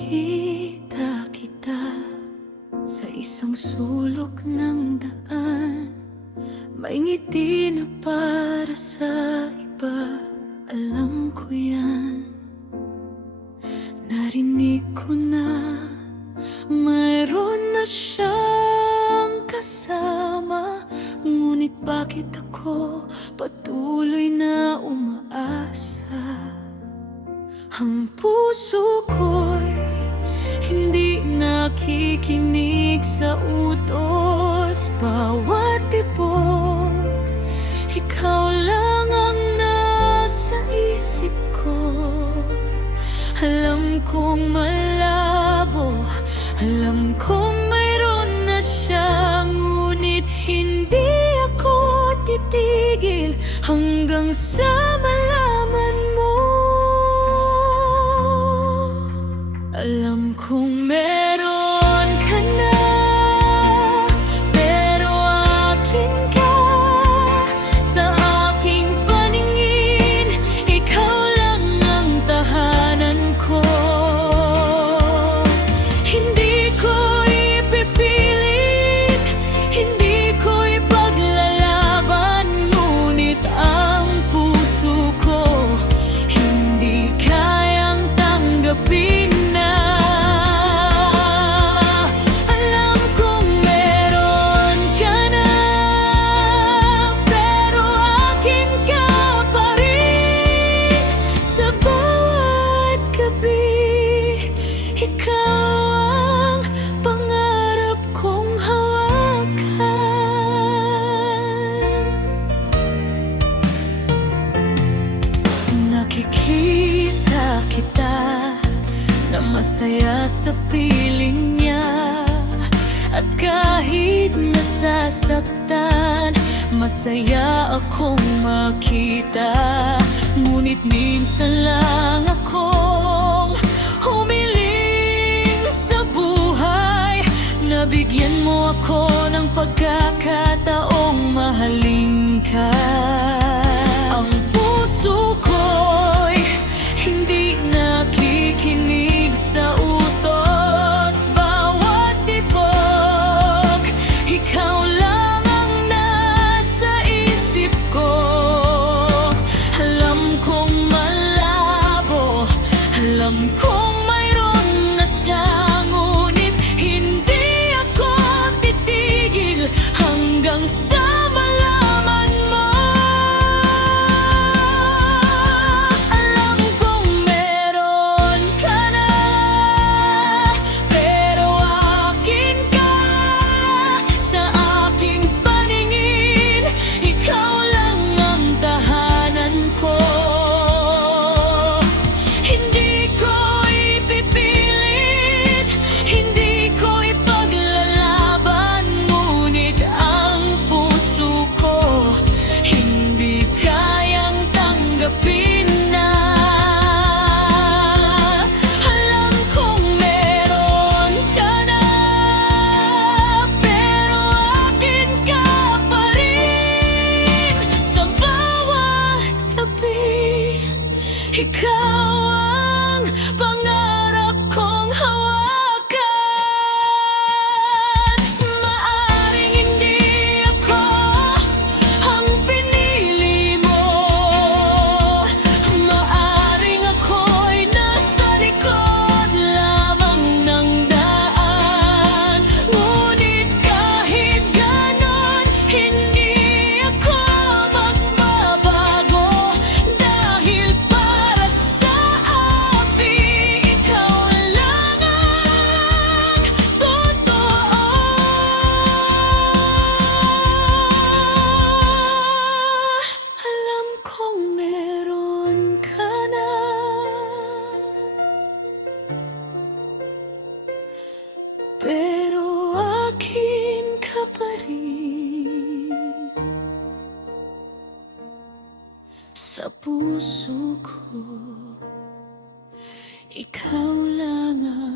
Nakikita kita sa isang sulok ng daan. May ngiti na para sa iba, alam ko yan. Narinig ko na mayroon na siyang kasama. Ngunit bakit ako patuloy na umaasa? Ang puso ko'y hindi nakikinig sa utos. Bawat tibok, ikaw lang ang nasa isip ko. Alam kong malabo, alam kong mayroon na siya, ngunit hindi ako titigil hanggang sa malaman mo. Alam kong meron ka na, pero akin ka. Sa aking paningin, ikaw lang ang tahanan ko. Hindi ko ipipilit, hindi ko ipaglalaban, ngunit ang puso ko hindi kayang tanggapin. Nakikita kita na masaya sa piling niya, at kahit nasasaktan, masaya akong makita. Ngunit minsan lang akong humiling sa buhay, nabigyan mo ako ng pagkakataong mahalin ka. Ang puso ko'y hindi nakikinig sa utos. Bawat tibok, ikaw lang ang nasa isip ko. Alam kong malabo, alam kong mayroon na siya, ngunit hindi ako titigil hanggang sa malaman mo. Alam kong meron ka na, pero akin ka. Sa aking paningin, ikaw lang ang tahanan ko. Hindi ko ipipilit, hindi ko ipaglalaban, ngunit ang puso ko hindi kayang tanggapin na. Alam kong meron ka na, pero akin ka pa rin. Sa bawat gabi, ikaw ang pangarap kong hawakan. Maaring hindi ako ang pinili mo, maaring ako'y nasa likod lamang ng daan, ngunit kahit ganon, hindi ako magbabago, dahil para sa akin, ikaw lang ang totoo. Alam kong meron ka na, pero akin ka pa rin. Sa puso ko, ikaw lang ang